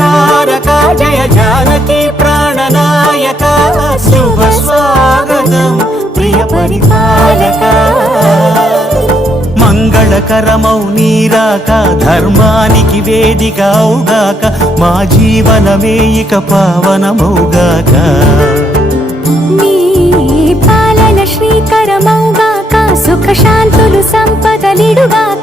మంగళకారక జయ జానకి ప్రాణనాయక శుభ స్వాగతం ప్రియ పరిపాలక మంగళకరమౌ నీరాక ధర్మానికి వేదిక అవుగాక మా జీవనమే ఇక పావనమౌగాక నీ పాలన శ్రీకరమౌగాక సుఖ శాంతులు సంపదలిడుగాక